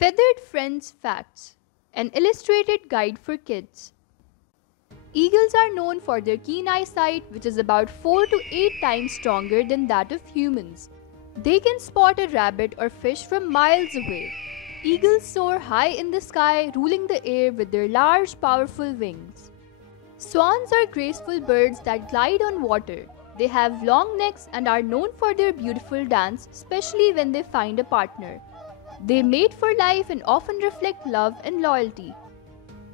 Feathered Friends Facts, an illustrated guide for kids. Eagles are known for their keen eyesight, which is about 4 to 8 times stronger than that of humans. They can spot a rabbit or fish from miles away. Eagles soar high in the sky, ruling the air with their large, powerful wings. Swans are graceful birds that glide on water. They have long necks and are known for their beautiful dance, especially when they find a partner. They mate for life and often reflect love and loyalty.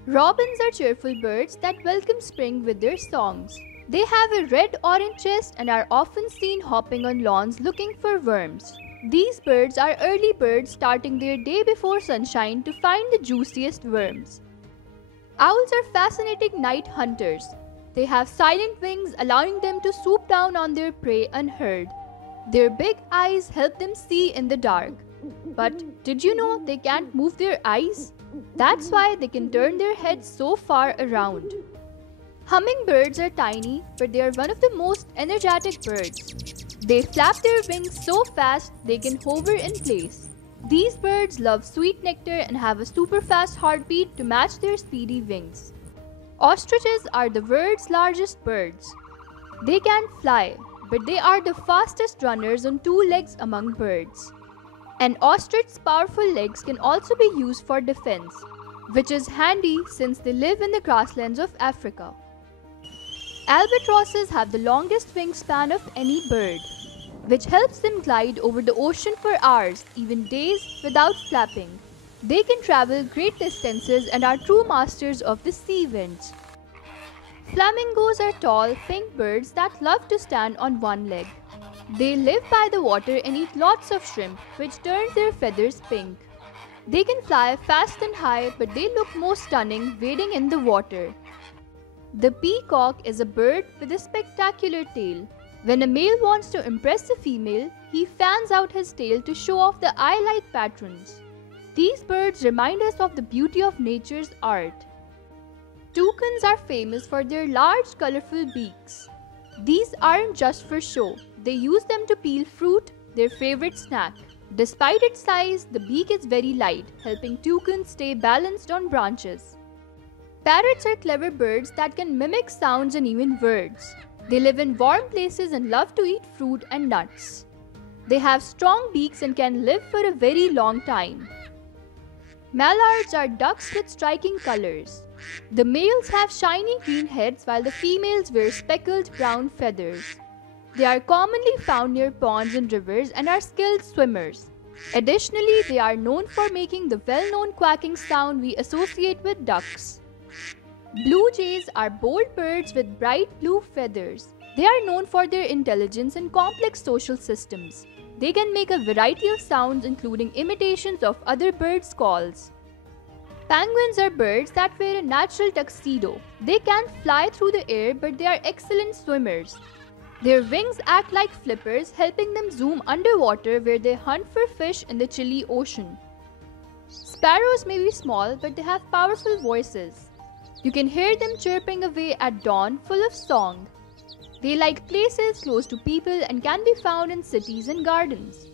Robins are cheerful birds that welcome spring with their songs. They have a red-orange chest and are often seen hopping on lawns looking for worms. These birds are early birds starting their day before sunshine to find the juiciest worms. Owls are fascinating night hunters. They have silent wings, allowing them to swoop down on their prey unheard. Their big eyes help them see in the dark. But did you know they can't move their eyes? That's why they can turn their heads so far around. Hummingbirds are tiny, but they are one of the most energetic birds. They flap their wings so fast they can hover in place. These birds love sweet nectar and have a super fast heartbeat to match their speedy wings. Ostriches are the world's largest birds. They can't fly, but they are the fastest runners on two legs among birds. An ostrich's powerful legs can also be used for defense, which is handy since they live in the grasslands of Africa. Albatrosses have the longest wingspan of any bird, which helps them glide over the ocean for hours, even days, without flapping. They can travel great distances and are true masters of the sea winds. Flamingos are tall, pink birds that love to stand on one leg. They live by the water and eat lots of shrimp, which turns their feathers pink. They can fly fast and high, but they look most stunning wading in the water. The peacock is a bird with a spectacular tail. When a male wants to impress a female, he fans out his tail to show off the eye-like patterns. These birds remind us of the beauty of nature's art. Toucans are famous for their large, colorful beaks. These aren't just for show. They use them to peel fruit, their favorite snack. Despite its size, the beak is very light, helping toucans stay balanced on branches. Parrots are clever birds that can mimic sounds and even words. They live in warm places and love to eat fruit and nuts. They have strong beaks and can live for a very long time. Mallards are ducks with striking colors. The males have shiny green heads while the females wear speckled brown feathers. They are commonly found near ponds and rivers and are skilled swimmers. Additionally, they are known for making the well-known quacking sound we associate with ducks. Blue jays are bold birds with bright blue feathers. They are known for their intelligence and complex social systems. They can make a variety of sounds, including imitations of other birds' calls. Penguins are birds that wear a natural tuxedo. They can't fly through the air, but they are excellent swimmers. Their wings act like flippers, helping them zoom underwater where they hunt for fish in the chilly ocean. Sparrows may be small, but they have powerful voices. You can hear them chirping away at dawn, full of song. They like places close to people and can be found in cities and gardens.